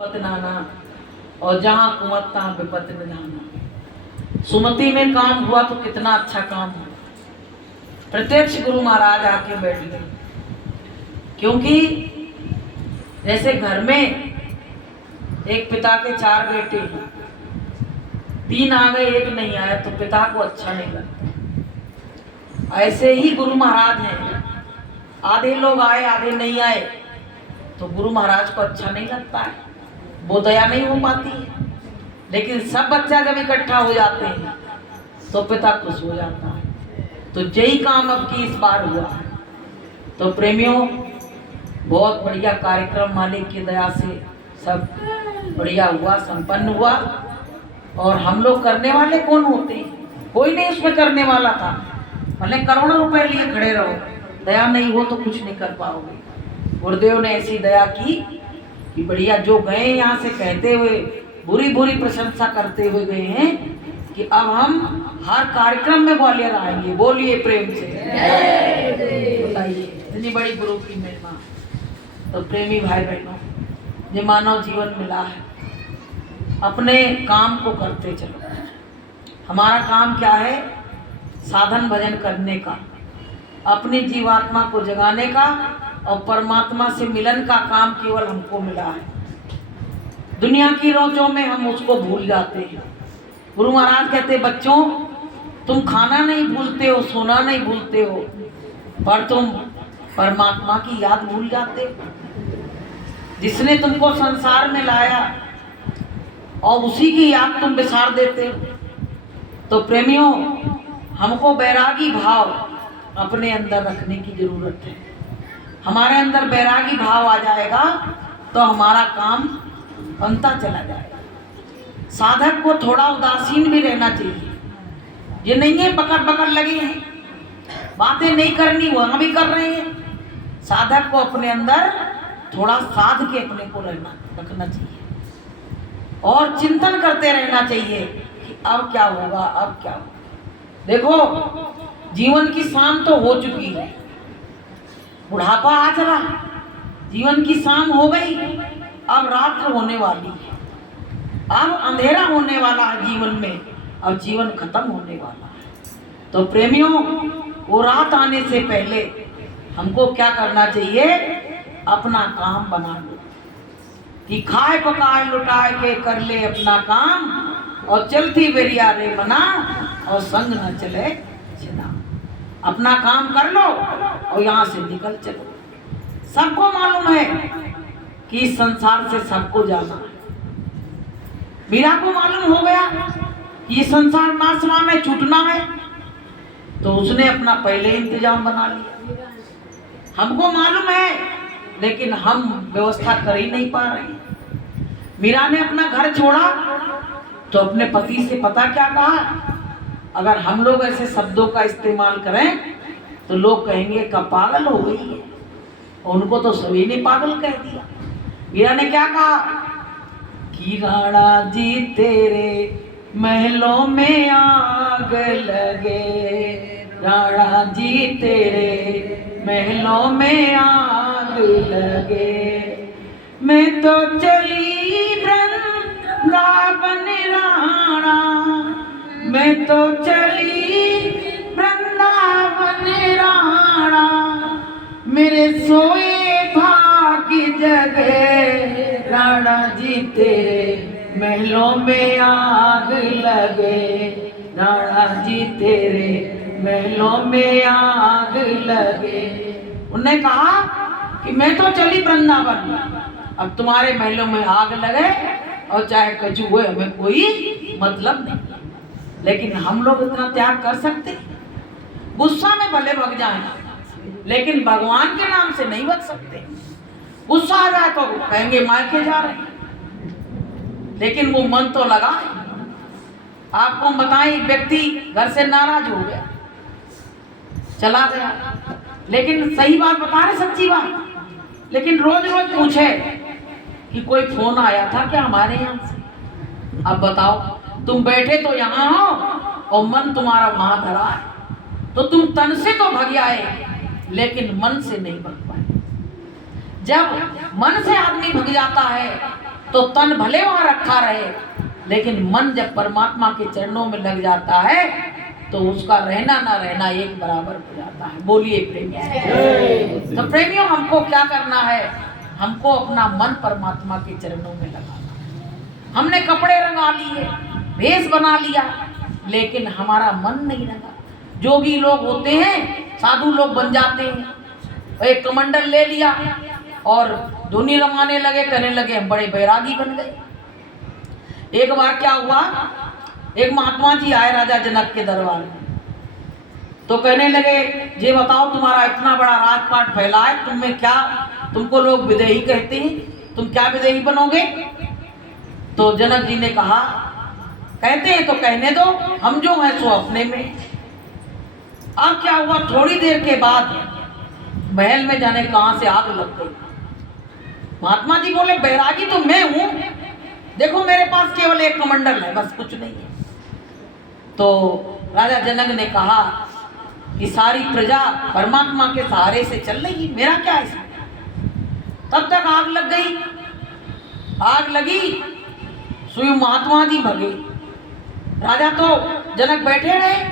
विपत नाना और जहाँ कुंवत तहाँ विपत न जाना। सुमति में काम हुआ तो कितना अच्छा काम हुआ। प्रत्यक्ष गुरु महाराज आके बैठ गए, क्योंकि जैसे घर में एक पिता के 4 बेटे हैं, 3 आ गए 1 नहीं आया तो पिता को अच्छा नहीं लगता। ऐसे ही गुरु महाराज हैं, आधे लोग आए आधे नहीं आए तो गुरु महाराज को अच्छा नहीं लगता है, वो दया नहीं हो पाती है। लेकिन सब बच्चा जब इकट्ठा हो जाते हैं तो पिता खुश हो जाता है। तो यही काम अब की इस बार हुआ है। तो प्रेमियों, बहुत बढ़िया कार्यक्रम मालिक की दया से सब बढ़िया हुआ, संपन्न हुआ। और हम लोग करने वाले कौन होते हैं? कोई नहीं उसमें करने वाला था। भले करोड़ों रुपए लिए खड़े रहो, दया नहीं हो तो कुछ नहीं कर पाओगे। गुरुदेव ने ऐसी दया की कि बढ़िया जो गए यहाँ से कहते हुए बुरी बुरी प्रशंसा करते हुए गए हैं कि अब हम हर कार्यक्रम में ग्वालियर आएंगे। बोलिए प्रेम से, बताइए इतनी बड़ी गुरु की महिमा। तो प्रेमी भाई बहनों, ये मानव जीवन मिला है, अपने काम को करते चलो। हमारा काम क्या है? साधन भजन करने का, अपनी जीवात्मा को जगाने का और परमात्मा से मिलन का काम केवल हमको मिला है। दुनिया की रोचों में हम उसको भूल जाते हैं। गुरु महाराज कहते, बच्चों तुम खाना नहीं भूलते हो, सोना नहीं भूलते हो, पर तुम परमात्मा की याद भूल जाते हो, जिसने तुमको संसार में लाया, और उसी की याद तुम बिसार देते हो। तो प्रेमियों, हमको बैरागी भाव अपने अंदर रखने की जरूरत है। हमारे अंदर बैरागी भाव आ जाएगा तो हमारा काम बनता चला जाएगा। साधक को थोड़ा उदासीन भी रहना चाहिए। ये नहीं है पकड़ पकड़ लगे हैं, बातें नहीं करनी, वहां भी कर रहे हैं। साधक को अपने अंदर थोड़ा साध के अपने को रखना चाहिए और चिंतन करते रहना चाहिए कि अब क्या होगा, अब क्या होगा। देखो, जीवन की शाम तो हो चुकी है, बुढ़ापा आ चला, जीवन की शाम हो गई, अब रात होने वाली है, अब अंधेरा होने वाला है जीवन में, अब जीवन खत्म होने वाला है। तो प्रेमियों, वो रात आने से पहले हमको क्या करना चाहिए? अपना काम बना लो कि खाए पकाए लुटाए के कर ले अपना काम, और चलती बेरिया रे मना और संग न चले चिना। अपना काम कर लो और यहाँ से निकल चलो। सबको मालूम है कि इस संसार से सबको जाना है। मीरा को मालूम हो गया कि ये संसार नाशवान है, छूटना है, तो उसने अपना पहले इंतजाम बना लिया। हमको मालूम है, लेकिन हम व्यवस्था कर ही नहीं पा रहे। मीरा ने अपना घर छोड़ा तो अपने पति से पता क्या कहा? अगर हम लोग ऐसे शब्दों का इस्तेमाल करें तो लोग कहेंगे का पागल हो गई है, और उनको तो सभी ने पागल कह दिया। मीरा ने क्या कहा कि राणा जी तेरे महलों में आग लगे, राणा जी तेरे महलों में आग लगे, मैं तो चली वृंदावन राणा, मैं तो चली वृंदावन राणा, मेरे सोए भाग्य जगे, राणा जी तेरे महलों में आग लगे, राणा जी तेरे महलों में आग लगे। उन्होंने कहा कि मैं तो चली वृंदावन, अब तुम्हारे महलों में आग लगे और चाहे कछु हुए, हमें कोई मतलब नहीं। लेकिन हम लोग इतना त्याग कर सकते? गुस्सा में भले भग जाएं, लेकिन भगवान के नाम से नहीं बच सकते। गुस्सा आ जाए तो कहेंगे मायके जा रहे हैं, लेकिन वो मन तो लगा है। आपको हम बताएं, व्यक्ति घर से नाराज हो गया, चला गया, लेकिन सही बात बता रहे, सच्ची बात, लेकिन रोज रोज पूछे कि कोई फोन आया था क्या हमारे यहाँ से? अब बताओ, तुम बैठे तो यहाँ हो और मन तुम्हारा वहां धरा है, तो तुम तन से तो भग आए, लेकिन मन से नहीं भग पाए। जब मन से आदमी भग जाता है तो तन भले वहां रखा रहे, लेकिन मन जब परमात्मा के चरणों में लग जाता है तो उसका रहना ना रहना एक बराबर हो जाता है। बोलिए प्रेमी। तो प्रेमियों, हमको क्या करना है? हमको अपना मन परमात्मा के चरणों में लगाना है। हमने कपड़े रंगा लिए, भेष बना लिया, लेकिन हमारा मन नहीं लगा। जोगी लोग होते हैं, साधु लोग बन जाते हैं, एक कमंडल ले लिया और धुनी रमाने लगे, कहने लगे हम बड़े बैरागी बन गए। एक बार क्या हुआ, एक महात्मा जी आए राजा जनक के दरबार में, तो कहने लगे ये बताओ तुम्हारा इतना बड़ा राजपाट फैला है, तुम्हें क्या, तुमको लोग विदेही कहते हैं, तुम क्या विदेही बनोगे? तो जनक जी ने कहा कहते हैं तो कहने दो, हम जो है सो अपने में। अब क्या हुआ, थोड़ी देर के बाद महल में जाने कहां से आग लग गई। महात्मा जी बोले बैरागी तो मैं हूं, देखो मेरे पास केवल एक कमंडल है, बस कुछ नहीं है। तो राजा जनक ने कहा कि सारी प्रजा परमात्मा के सहारे से चल रही, मेरा क्या है इसमें? तब तक आग लग गई। आग लगी, स्वयं महात्मा जी भगे। राजा तो जनक बैठे रहे,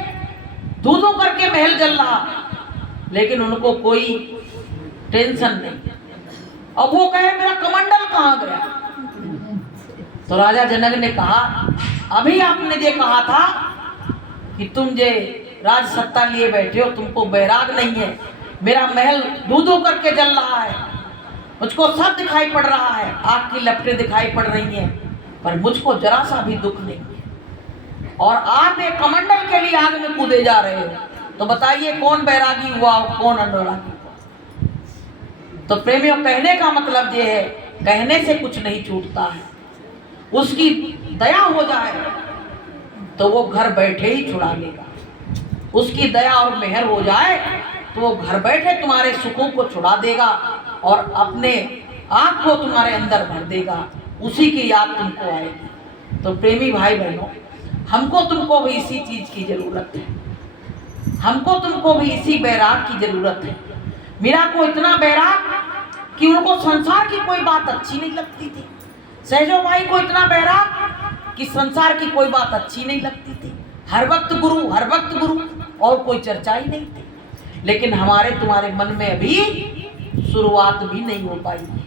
धू करके महल जल रहा, लेकिन उनको कोई टेंशन नहीं। अब वो कहे मेरा कमंडल कहाँ गया? तो राजा जनक ने कहा अभी आपने ये कहा था कि तुम जे राज सत्ता लिए बैठे हो, तुमको बैराग नहीं है। मेरा महल धू करके जल रहा है, मुझको सब दिखाई पड़ रहा है, आग की लपटें दिखाई पड़ रही हैं, पर मुझको जरा सा भी दुख नहीं है। और आप एक कमंडल के लिए आग में कूदे जा रहे हो, तो बताइए कौन बैरागी हुआ और कौन अनुरागी हुआ? तो प्रेमियों, कहने का मतलब ये है, कहने से कुछ नहीं छूटता है। उसकी दया हो जाए तो वो घर बैठे ही छुड़ा लेगा। उसकी दया और मेहर हो जाए तो वो घर बैठे तुम्हारे सुखों को छुड़ा देगा और अपने आँख को तुम्हारे अंदर भर देगा। उसी की याद तुमको आएगी। तो प्रेमी भाई बहनों, हमको तुमको भी इसी चीज की जरूरत है। हमको तुमको भी इसी बैराग की जरूरत है। मीरा को इतना बैराग कि उनको संसार की कोई बात अच्छी नहीं लगती थी। सहजो भाई को इतना बैराग कि संसार की कोई बात अच्छी नहीं लगती थी। हर वक्त गुरु, हर वक्त गुरु, और कोई चर्चा ही नहीं थी। लेकिन हमारे तुम्हारे मन में अभी शुरुआत भी नहीं हो पाई है।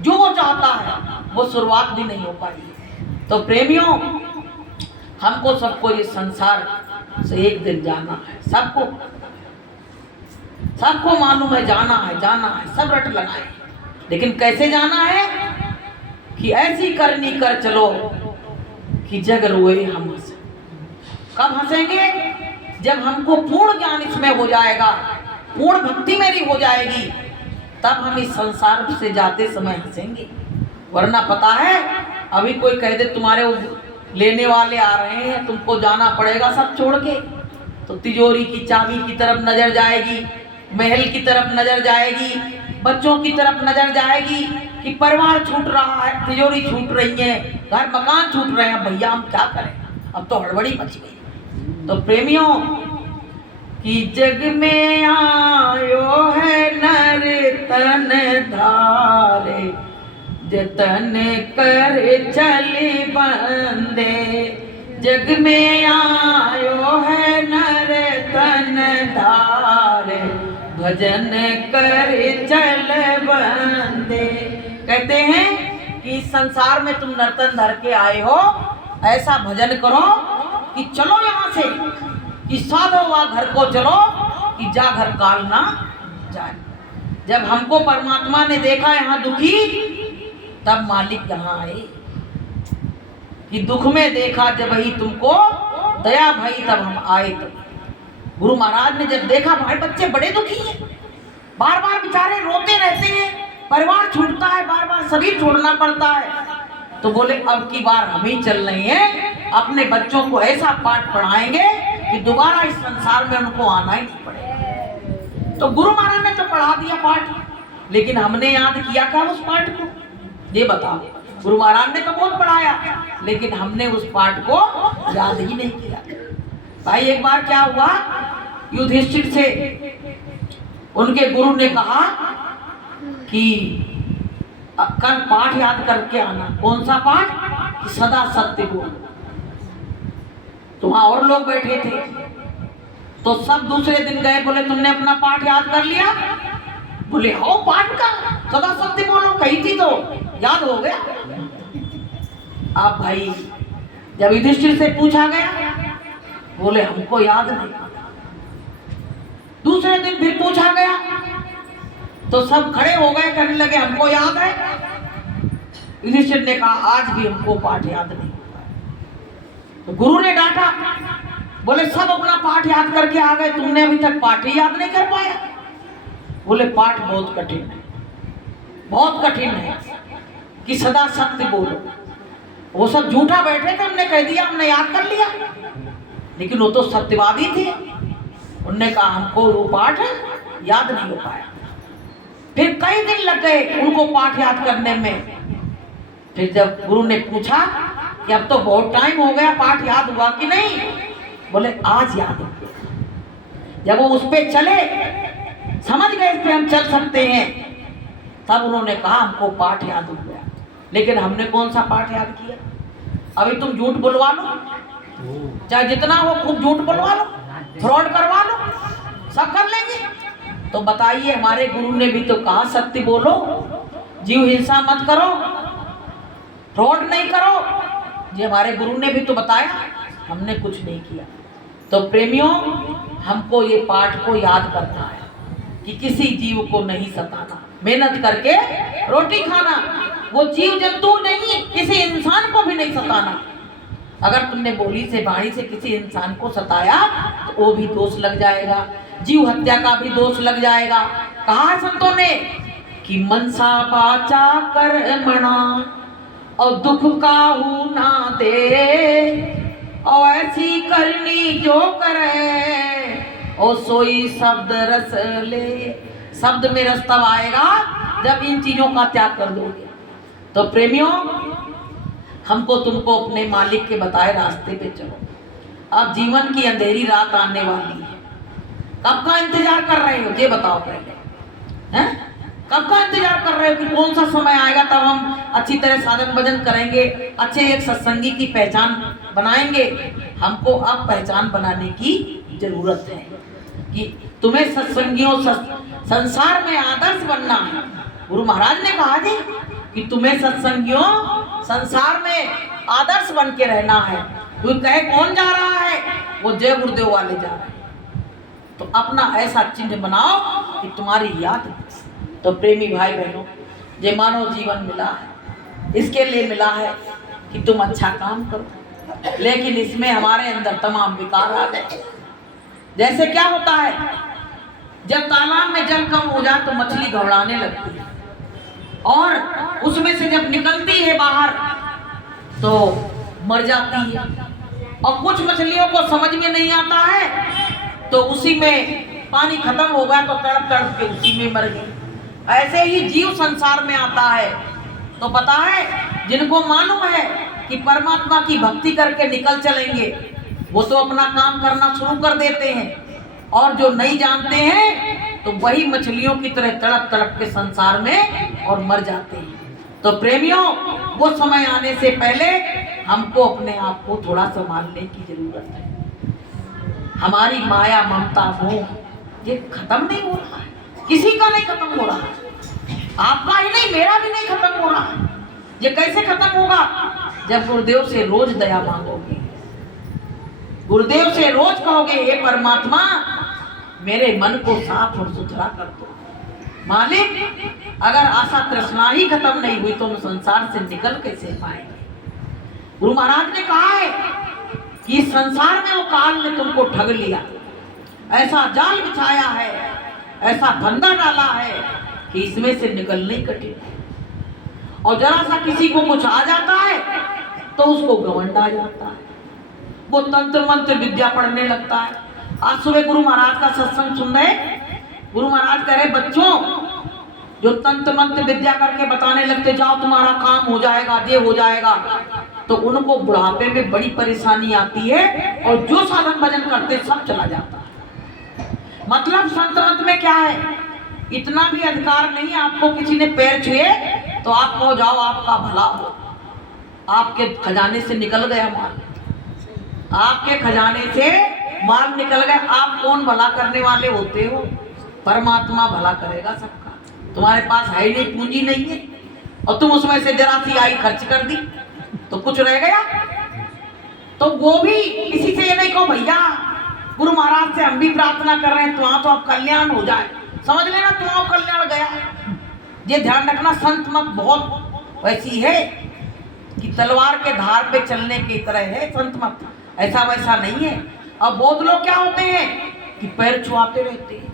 जो वो चाहता है वो शुरुआत भी नहीं हो पाई है। तो प्रेमियों, हमको सबको ये संसार से एक दिन जाना है। सबको मालूम है जाना है, जाना है, सब रट लगाए, लेकिन कैसे जाना है कि ऐसी करनी कर चलो कि जग रोए हम हंसे। कब हंसेंगे? जब हमको पूर्ण ज्ञान इसमें हो जाएगा, पूर्ण भक्ति मेरी हो जाएगी, तब हम इस संसार से जाते समय हंसेंगे। वरना पता है, अभी कोई कह दे तुम्हारे लेने वाले आ रहे हैं, तुमको जाना पड़ेगा सब छोड़ के, तो तिजोरी की चाबी की तरफ नजर जाएगी, महल की तरफ नजर जाएगी, बच्चों की तरफ नजर जाएगी कि परिवार छूट रहा है, तिजोरी छूट रही है, घर मकान छूट रहे हैं, भैया हम क्या करें, अब तो हड़बड़ी मच गई। तो प्रेमियों, कि जग में आयो है नर तन धारे, जतन कर चली बंदे। जग में आयो है नर तन धारे, भजन कर चल बंदे। कहते हैं कि संसार में तुम नर्तन धर के आए हो, ऐसा भजन करो कि चलो यहाँ से, कि साधो वा घर को चलो कि जा घर काल ना जाए। जब हमको परमात्मा ने देखा यहाँ दुखी, तब मालिक यहाँ आए कि दुख में देखा जब ही तुमको दया भाई, तब हम आए। तब गुरु महाराज ने जब देखा भाई बच्चे बड़े दुखी हैं, बार बार बेचारे रोते रहते हैं, परिवार छूटता है, बार बार शरीर छोड़ना पड़ता है, तो बोले अब की बार हम ही चल रहे हैं, अपने बच्चों को ऐसा पाठ पढ़ाएंगे कि दोबारा इस संसार में उनको आना ही नहीं पड़ेगा। तो गुरु महाराज ने तो पढ़ा दिया पाठ, लेकिन हमने याद किया क्या उस पाठ को? ये बताओ। गुरु महाराज ने तो बहुत पढ़ाया, लेकिन हमने उस पाठ को याद ही नहीं किया। भाई एक बार क्या हुआ, युधिष्ठिर से उनके गुरु ने कहा कि कल पाठ याद करके आना। कौन सा पाठ? कि सदा सत्य बोलो। तो वहां और लोग बैठे थे, तो सब दूसरे दिन गए, बोले तुमने अपना पाठ याद कर लिया? बोले हो, पाठ का सदा सत्य बोलो कही थी तो याद हो गया। आप भाई जब युधिष्ठिर से पूछा गया, बोले हमको याद नहीं। दूसरे दिन फिर पूछा गया तो सब खड़े हो गए, करने लगे हमको याद है। युधिष्ठिर ने कहा आज भी हमको पाठ याद नहीं हुआ। तो गुरु ने डांटा, बोले सब अपना पाठ याद करके आ गए, तुमने अभी तक पाठ ही याद नहीं कर पाया। बोले पाठ बहुत कठिन है, बहुत कठिन है कि सदा सत्य बोलो। वो सब झूठा बैठे थे, हमने कह दिया हमने याद कर लिया, लेकिन वो तो सत्यवादी थे। उनने कहा हमको वो पाठ याद नहीं हो पाया। फिर कई दिन लग गए उनको पाठ याद करने में। फिर जब गुरु ने पूछा कि अब तो बहुत टाइम हो गया, पाठ याद हुआ कि नहीं? बोले आज याद हो गया। जब वो उस पे चले, समझ गए इस पे हम चल सकते हैं, तब उन्होंने कहा हमको पाठ याद हो गया। लेकिन हमने कौन सा पाठ याद किया? अभी तुम झूठ बुलवा लो, चाहे जितना हो खूब झूठ बुलवा लो, फ्रॉड करवा लो, सब कर लेंगे। तो बताइए, हमारे गुरु ने भी तो कहा सत्य बोलो, जीव हिंसा मत करो, फ्रॉड नहीं करो। जी हमारे गुरु ने भी तो बताया, हमने कुछ नहीं किया। तो प्रेमियों, हमको ये पाठ को याद करना है कि किसी जीव को नहीं सताना, मेहनत करके रोटी खाना। वो जीव जंतु नहीं, किसी इंसान को भी नहीं सताना। अगर तुमने बोली से बाणी से किसी इंसान को सताया तो वो भी दोष लग जाएगा, जीव हत्या का भी दोष लग जाएगा। कहा है संतों ने कि मनसा वाचा कर्मणा और दुख काहू ना दे, और ऐसी करनी जो करे और सोई शब्द रस ले। शब्द में रस तब आएगा जब इन चीजों का त्याग कर दोगे। तो प्रेमियों, हमको तुमको अपने मालिक के बताए रास्ते पे चलो। अब जीवन की अंधेरी रात आने वाली है, कब का इंतजार कर रहे हो ये बताओ पहले, हैं? कब का इंतजार कर रहे हो कि कौन सा समय आएगा तब हम अच्छी तरह साधन भजन करेंगे, अच्छे एक सत्संगी की पहचान बनाएंगे। हमको अब पहचान बनाने की जरूरत है कि तुम्हें सत्संगियों संसार में आदर्श बनना है। गुरु महाराज ने कहा जी कि तुम्हें सत्संगियों संसार में आदर्श बन के रहना है। तो कहे कौन जा रहा है? वो जय गुरुदेव वाले जा रहे हैं। तो अपना ऐसा चिन्ह बनाओ कि तुम्हारी याद। तो प्रेमी भाई बहनों, ये मानव जीवन मिला है, इसके लिए मिला है कि तुम अच्छा काम करो, लेकिन इसमें हमारे अंदर तमाम विकार आ गए। जैसे क्या होता है, जब तालाब में जल कम हो जाए तो मछली घबराने लगती है, और उसमें से जब निकलती है बाहर तो मर जाती है। और कुछ मछलियों को समझ में नहीं आता है, तो उसी में पानी खत्म हो गया तो तड़प तड़प के उसी में मर गई। ऐसे ही जीव संसार में आता है। तो पता है, जिनको मालूम है कि परमात्मा की भक्ति करके निकल चलेंगे, वो तो अपना काम करना शुरू कर देते हैं, और जो नहीं जानते हैं तो वही मछलियों की तरह तड़प तड़प के संसार में और मर जाते हैं। तो प्रेमियों, वो समय आने से पहले हमको अपने आप को थोड़ा संभालने की जरूरत है। हमारी माया ममता मोह ये खत्म नहीं हो रहा है, किसी का नहीं खत्म हो रहा है, आपका ही नहीं, मेरा भी नहीं खत्म हो रहा है। ये कैसे खत्म होगा? जब गुरुदेव से रोज दया मांगोगे, गुरुदेव से रोज कहोगे हे परमात्मा मेरे मन को साफ और सुथरा कर दो। मालिक, अगर आशा तृष्णा ही खत्म नहीं हुई तो हम संसार से निकल कैसे पाएंगे? गुरु महाराज ने कहा है कि इस संसार में वो काल ने तुमको ठग लिया, ऐसा जाल बिछाया है, ऐसा फंदा डाला है कि इसमें से निकलना ही कठिन है। और जरा सा किसी को कुछ आ जाता है तो उसको घमंड आ जाता है, वो तंत्र मंत्र विद्या पढ़ने लगता है। आज सुबह गुरु महाराज का सत्संग सुन रहे, गुरु महाराज कह रहे बच्चों जो तंत्र मंत्र विद्या करके बताने लगते जाओ तुम्हारा काम हो जाएगा, ये हो जाएगा, तो उनको बुढ़ापे में बड़ी परेशानी आती है और जो साधन भजन करते सब चला जाता है। मतलब संत मत में क्या है, इतना भी अधिकार नहीं आपको किसी ने पैर छुए तो आप कहो जाओ आपका भला हो, आपके खजाने से निकल गया माल, आपके खजाने से माल निकल गया। आप कौन भला करने वाले होते हो? परमात्मा भला करेगा सबका। तुम्हारे पास है ही नहीं, पूंजी नहीं है, और तुम उसमें से जरा सी आई खर्च कर दी तो कुछ रह गया। तो वो भी किसी से ये नहीं कहो भैया गुरु महाराज से हम भी प्रार्थना कर रहे हैं तो अब कल्याण हो जाए, समझ लेना तुम्हारा कल्याण गया। ये ध्यान रखना, संत मत बहुत वैसी है कि तलवार के धार पे चलने की तरह है, संत मत ऐसा वैसा नहीं है। अब बहुत लोग क्या होते हैं कि पैर छुआते रहते हैं,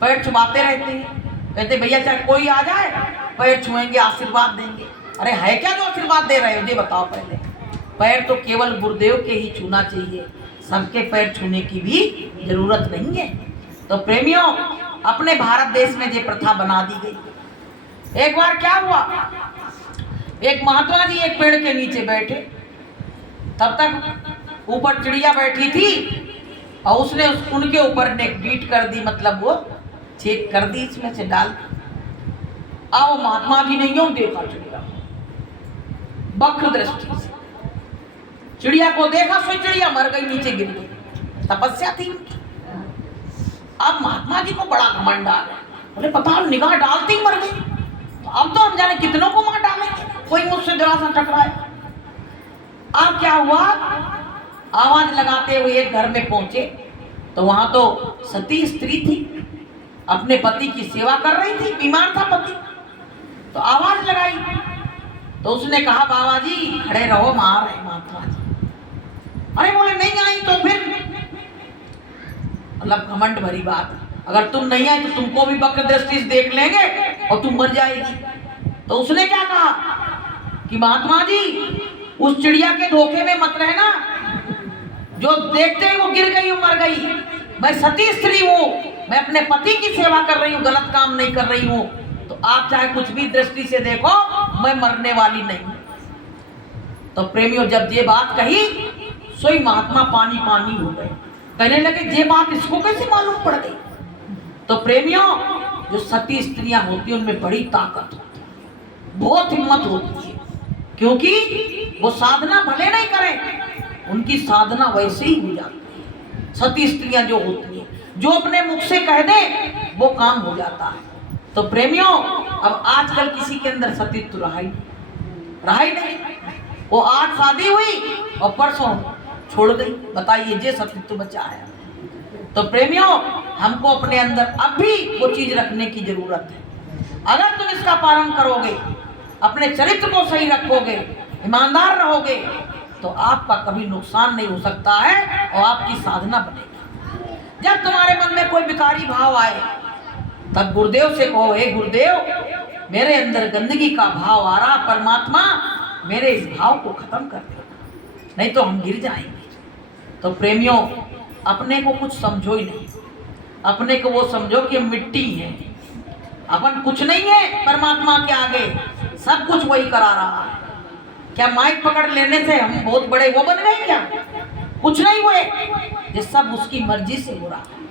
पैर छुआते रहते हैं, कहते भैया चाहे कोई आ जाए पैर छुएंगे आशीर्वाद देंगे। अरे है क्या जो आशीर्वाद दे रहे हो ये बताओ पहले। पैर तो केवल गुरुदेव के ही छूना चाहिए, सबके पैर छूने की भी जरूरत नहीं है। तो प्रेमियों, अपने भारत देश में ये प्रथा बना दी गई। एक बार क्या हुआ, एक महात्मा जी एक पेड़ के नीचे बैठे, तब तक ऊपर चिड़िया बैठी थी और उसने उनके ऊपर ने बीट कर दी, मतलब वो चेक कर दी, इसमें से डाल दी। अब महात्मा जी ने यूं देखा चिड़िया, वक्र दृष्टि से चिड़िया को देखा, सो चिड़िया मर गई, नीचे गिर गई, तपस्या थी उनकी। अब महात्मा जी को बड़ा घमंड आ गया, बोले पता निगाह डालते ही मर गई, तो अब तो हम जाने कितनों को मार डालेंगे, कोई मुझसे जरा सा टकराया। अब क्या हुआ, आवाज लगाते हुए एक घर में पहुंचे तो वहां तो सती स्त्री थी, अपने पति की सेवा कर रही थी, बीमार था पति, तो आवाज लगाई तो उसने कहा बाबा जी खड़े रहो, मार है महात्मा जी। अरे बोले नहीं आई तो फिर, मतलब घमंड भरी बात, अगर तुम नहीं आए तो तुमको भी वक्र दृष्टि से देख लेंगे और तुम मर जाएगी। तो उसने क्या कहा कि महात्मा जी उस चिड़िया के धोखे में मत रहना, जो देखते ही वो गिर गई वो मर गई। मैं सती स्त्री हूँ, मैं अपने पति की सेवा कर रही हूँ, गलत काम नहीं कर रही हूँ, तो आप चाहे कुछ भी दृष्टि से देखो, मैं मरने वाली नहीं। तो प्रेमियों, जब ये बात कही सोई महात्मा पानी पानी हो गए, कहने लगे ये बात इसको कैसे मालूम पड़ गई। तो प्रेमियों, जो सती स्त्रियां होती हैं उनमें बड़ी ताकत होती है, बहुत हिम्मत होती है, क्योंकि वो साधना भले नहीं करें, उनकी साधना वैसे ही हो जाती है। सती स्त्रियां जो होती हैं, जो अपने मुख से कह दे वो काम हो जाता है। तो प्रेमियों, अब आजकल किसी के अंदर सतीत्व रहा ही नहीं। वो आज शादी हुई और परसों छोड़ गई, बताइए ये सतीत्व बचा है। तो प्रेमियों, हमको अपने अंदर अब भी वो चीज रखने की जरूरत है। अगर तुम इसका पालन करोगे, अपने चरित्र को सही रखोगे, ईमानदार रहोगे, तो आपका कभी नुकसान नहीं हो सकता है और आपकी साधना बनेगी। जब तुम्हारे मन में कोई विकारी भाव आए तब गुरुदेव से कहो, हे गुरुदेव मेरे अंदर गंदगी का भाव आ रहा, परमात्मा मेरे इस भाव को खत्म कर दो, नहीं तो हम गिर जाएंगे। तो प्रेमियों, अपने को कुछ समझो ही नहीं, अपने को वो समझो कि मिट्टी है, अपन कुछ नहीं है परमात्मा के आगे, सब कुछ वही करा रहा है। क्या माइक पकड़ लेने से हम बहुत बड़े वो बन गए क्या? कुछ नहीं हुए, ये सब उसकी मर्जी से हो रहा है।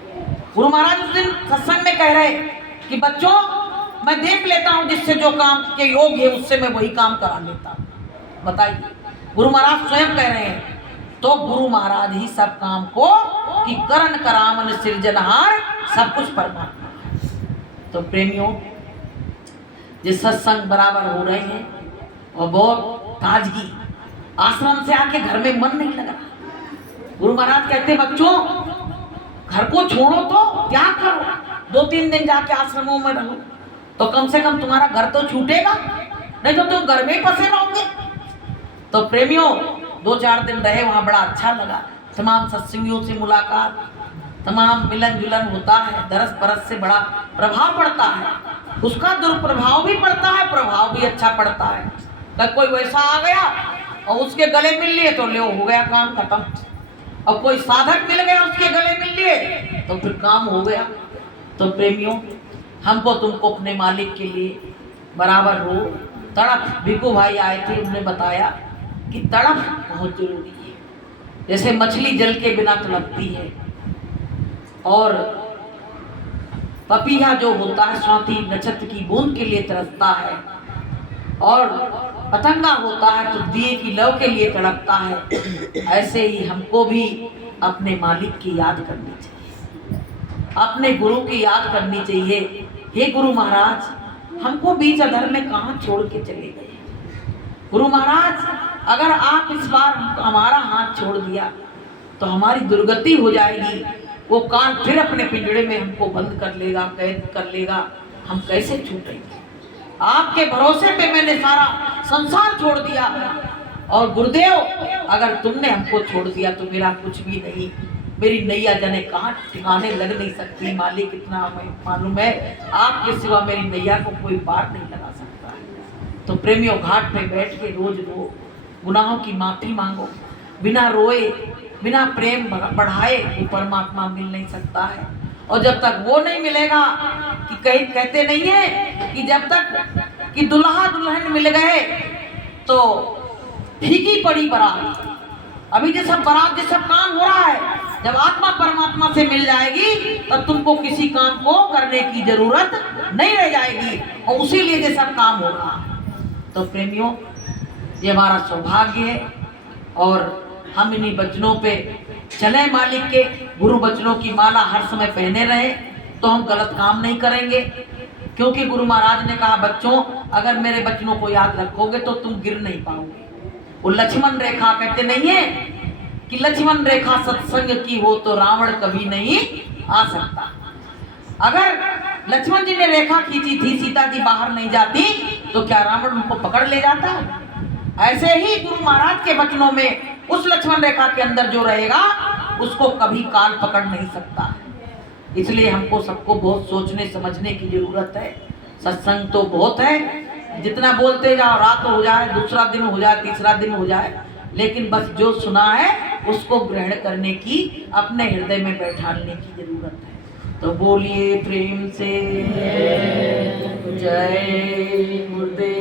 गुरु महाराज उस दिन सत्संग में कह रहे कि बच्चों मैं देख लेता हूँ जिससे जो काम के योग है उससे मैं वही काम करा लेता हूँ। बताइए, गुरु महाराज स्वयं कह रहे हैं, तो गुरु महाराज ही सब काम को कि करण करावन सृजनहार, सब कुछ परमात्मा है। तो प्रेमियों, ये सत्संग बराबर हो रहे हैं और बहुत ताजगी, आश्रम से आके घर में मन नहीं लग रहा। गुरु महाराज कहते बच्चों घर को छोड़ो तो त्याग करो, 2-3 दिन जाके आश्रमों में रहो, तो कम से कम तुम्हारा घर तो छूटेगा, नहीं तो तुम घर में ही फंसे रहोगे। तो प्रेमियों, 2-4 दिन रहे वहाँ, बड़ा अच्छा लगा, तमाम सत्संगियों से मुलाकात, तमाम मिलन जुलन होता है, दरस परस से बड़ा प्रभाव पड़ता है, उसका दुष्प्रभाव भी पड़ता है, प्रभाव भी अच्छा पड़ता है। तब कोई वैसा आ गया और उसके गले मिल लिए तो ले हो गया काम खत्म, और कोई साधक मिल गया उसके गले मिल लिए तो फिर काम हो गया। तो प्रेमियों, हमको तुमको अपने मालिक के लिए बराबर हो तड़प। भिक्खू भाई आए थे, उन्होंने बताया कि तड़प बहुत जरूरी है, जैसे मछली जल के बिना तड़पती है, और पपीहा जो होता है स्वाति नक्षत्र की बूंद के लिए तरसता है, और पतंगा होता है तो दिए की लौ के लिए तड़पता है, ऐसे ही हमको भी अपने मालिक की याद करनी चाहिए, अपने गुरु की याद करनी चाहिए। हे गुरु महाराज, हमको बीच अधर में कहाँ छोड़ के चले गए। गुरु महाराज, अगर आप इस बार हमारा हाथ छोड़ दिया तो हमारी दुर्गति हो जाएगी। वो काल फिर अपने पिंजड़े में हमको बंद कर लेगा, कैद कर लेगा, हम कैसे छूटेंगे। आपके भरोसे पे मैंने सारा संसार छोड़ दिया, और गुरुदेव अगर तुमने हमको छोड़ दिया तो मेरा कुछ भी नहीं, मेरी नैया जाने कहाँ ठिकाने लग नहीं सकती। मालिक इतना मालूम है, आपके सिवा मेरी नैया को कोई पार नहीं लगा सकता है। तो प्रेमियों, घाट पे बैठ के रोज रो, गुनाहों की माफी मांगो। बिना रोए, बिना प्रेम बढ़ाए वो परमात्मा मिल नहीं सकता है। और जब तक वो नहीं मिलेगा, कि कहीं कहते नहीं है कि जब तक कि दुल्हा दुल्हन मिल गए तो फीकी पड़ी बारात। अभी जो सब बारात जो सब काम हो रहा है, जब आत्मा परमात्मा से मिल जाएगी तब तुमको किसी काम को करने की जरूरत नहीं रह जाएगी, और उसी लिए ये सब काम हो रहा है। तो प्रेमियों, ये हमारा सौभाग्य है, और हम इन्हीं वचनों पे चले, मालिक के गुरु वचनों की माला हर समय पहने रहे तो हम गलत काम नहीं करेंगे। क्योंकि गुरु महाराज ने कहा, बच्चों अगर मेरे वचनों को याद रखोगे तो तुम गिर नहीं पाओगे। वो लक्ष्मण रेखा कहते नहीं है कि लक्ष्मण रेखा सत्संग की हो तो रावण कभी नहीं आ सकता। अगर लक्ष्मण जी ने रेखा खींची थी, सीता जी बाहर नहीं जाती, तो क्या रावण उनको पकड़ ले जाता? ऐसे ही गुरु महाराज के वचनों में उस लक्ष्मण रेखा के अंदर जो रहेगा उसको कभी काल पकड़ नहीं सकता। इसलिए हमको सबको बहुत सोचने समझने की जरूरत है। सत्संग तो बहुत है, जितना बोलते जाओ, रात हो जाए, दूसरा दिन हो जाए, तीसरा दिन हो जाए, लेकिन बस जो सुना है उसको ग्रहण करने की, अपने हृदय में बैठाने की जरूरत है। तो बोलिए प्रेम से जय गुरुदेव।